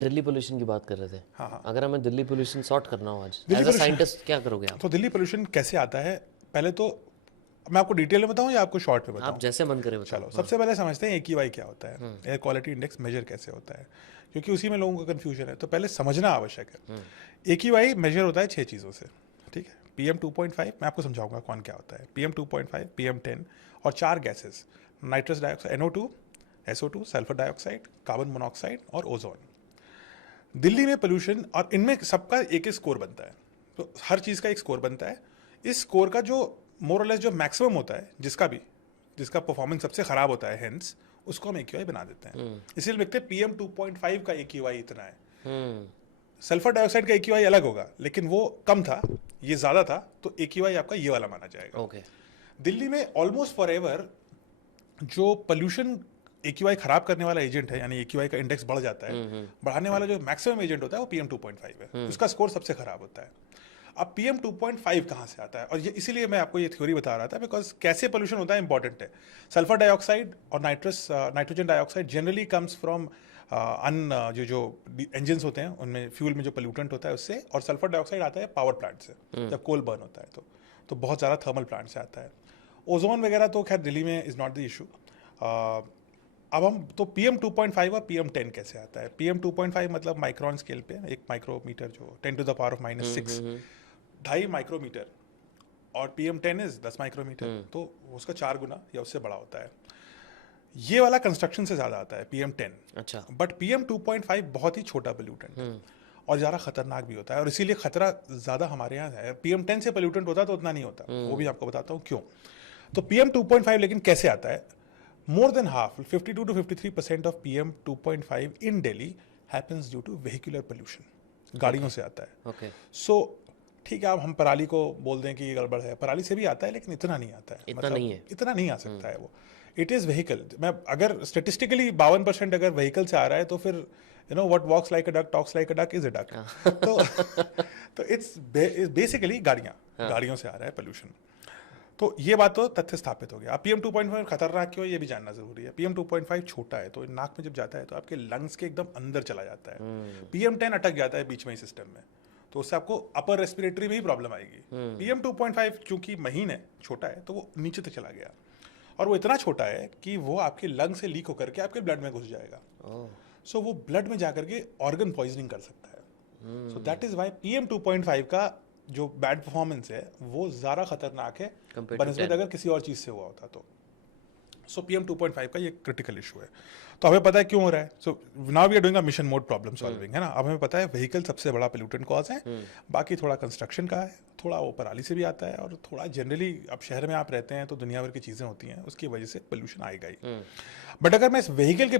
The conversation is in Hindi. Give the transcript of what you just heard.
दिल्ली पोल्यूशन की बात कर रहे थे। हाँ। अगर हमें दिल्ली पोल्यूशन सॉर्ट करना हो आज Delhi as a pollution- scientist क्या करोगे आप? तो दिल्ली पोल्यूशन कैसे आता है, पहले तो मैं आपको डिटेल में बताऊं या आपको शॉर्ट में आप बताऊं? जैसे मन करे बताओ। चलो, सबसे पहले समझते हैं AQI क्या होता है, एयर क्वालिटी इंडेक्स मेजर कैसे होता है, क्योंकि उसी में लोगों का कंफ्यूजन है। तो पहले समझना आवश्यक है। AQI मेजर होता है 6 चीज़ों से, ठीक है। PM 2.5 मैं आपको समझाऊंगा कौन क्या होता है। PM 2.5, PM 10 और 4 gases, nitrous dioxide NO2, SO2, sulphur dioxide, carbon monoxide और ओजोन। दिल्ली में पोल्यूशन, और इनमें सबका एक एक स्कोर बनता है, तो हर चीज़ का एक स्कोर बनता है। इस स्कोर का जो मोर और लेस जो मैक्सिमम होता है, जिसका परफॉर्मेंस सबसे खराब होता है, हेंस उसको हम AQI बना देते हैं। इसीलिए लिखते हैं PM 2.5 का AQI इतना है। सल्फर डाइऑक्साइड का AQI अलग होगा, लेकिन वो कम था, ये ज़्यादा था, तो AQI आपका ये वाला माना जाएगा। ओके। दिल्ली में ऑलमोस्ट फॉर एवर जो पोल्यूशन AQI खराब करने वाला एजेंट है, यानी AQI का इंडेक्स बढ़ जाता है, बढ़ाने वाला जो मैक्सिमम एजेंट होता है वो PM 2.5 है। उसका स्कोर सबसे खराब होता है। अब PM 2.5 कहाँ से आता है, और ये इसीलिए मैं आपको ये थ्योरी बता रहा था, बिकॉज कैसे पोल्यूशन होता है इंपॉर्टेंट है। सल्फर डाइऑक्साइड और nitrogen dioxide generally comes from जो इंजन्स होते हैं उनमें फ्यूल में जो पोल्यूटेंट होता है उससे, और सल्फर डाइऑक्साइड आता है पावर प्लांट से, जब कोल बर्न होता है तो बहुत ज़्यादा थर्मल प्लांट से आता है। ओजोन वगैरह तो खैर दिल्ली में इज़ नॉट द इशू। अब हम तो PM 2.5 और PM 10 कैसे आता है। PM 2.5 मतलब माइक्रोन स्केल पे, एक माइक्रोमीटर जो 10⁻⁻⁻⁶ 2.5 माइक्रोमीटर, और PM 10 इज 10 माइक्रोमीटर, तो उसका 4 गुना या उससे बड़ा होता है। ये वाला कंस्ट्रक्शन से ज़्यादा आता है PM 10। अच्छा। बट PM 2.5 बहुत ही छोटा पोल्यूटेंट है और ज़्यादा खतरनाक भी होता है, और इसीलिए खतरा ज़्यादा हमारे यहाँ है। PM 10 से पोल्यूटेंट होता तो उतना नहीं होता, वो भी आपको बताता हूँ क्यों। तो PM 2.5 लेकिन कैसे आता है? More than half, 52 to 53% of PM 2.5 in Delhi happens due to vehicular pollution. गाड़ियों से आता है। ओके। So, ठीक है, अब हम पराली को बोल दें कि ये गड़बड़ है, पराली से भी आता है, लेकिन इतना नहीं आता है। इतना नहीं है। इतना नहीं आ सकता है वो। It is vehicle. मैं अगर स्टेटिस्टिकली 52% अगर व्हीकल से आ रहा है, तो फिर what walks like a duck talks like a duck is a duck. तो इट्स बेसिकली गाड़ियों से आ रहा है पोल्यूशन। तो ये बात तो तथ्य स्थापित हो गया। अब PM 2.5 खतरनाक क्यों है ये भी जानना जरूरी है। PM 2.5 छोटा है, तो नाक में जब जाता है तो आपके लंग्स के एकदम अंदर चला जाता है। PM 10 अटक जाता है बीच में ही सिस्टम में, तो उससे आपको अपर रेस्पिरेटरी में ही प्रॉब्लम आएगी। PM 2.5 चूंकि महीन है, छोटा है, तो वो नीचे तक चला गया, और वो इतना छोटा है कि वो आपके लंग से लीक होकर के आपके ब्लड में घुस जाएगा। सो वो ब्लड में जाकर के ऑर्गन पॉइजनिंग कर सकता है। So that is why PM 2.5 का जो बैड परफॉर्मेंस है वो ज़्यादा खतरनाक है बनस्बत अगर किसी और चीज़ से हुआ होता तो। सो PM 2.5 का ये क्रिटिकल इशू है। तो हमें पता है क्यों हो रहा है। So now we are doing a mission mode problem solving, है ना। अब हमें पता है व्हीकल सबसे बड़ा पोल्यूटेंट कॉज है, बाकी थोड़ा कंस्ट्रक्शन का है, थोड़ा वो पराली से भी आता है, और थोड़ा जनरली अब शहर में आप रहते हैं तो दुनिया भर की चीज़ें होती हैं, उसकी वजह से पोल्यूशन आएगा ही। बट अगर मैं इस व्हीकल के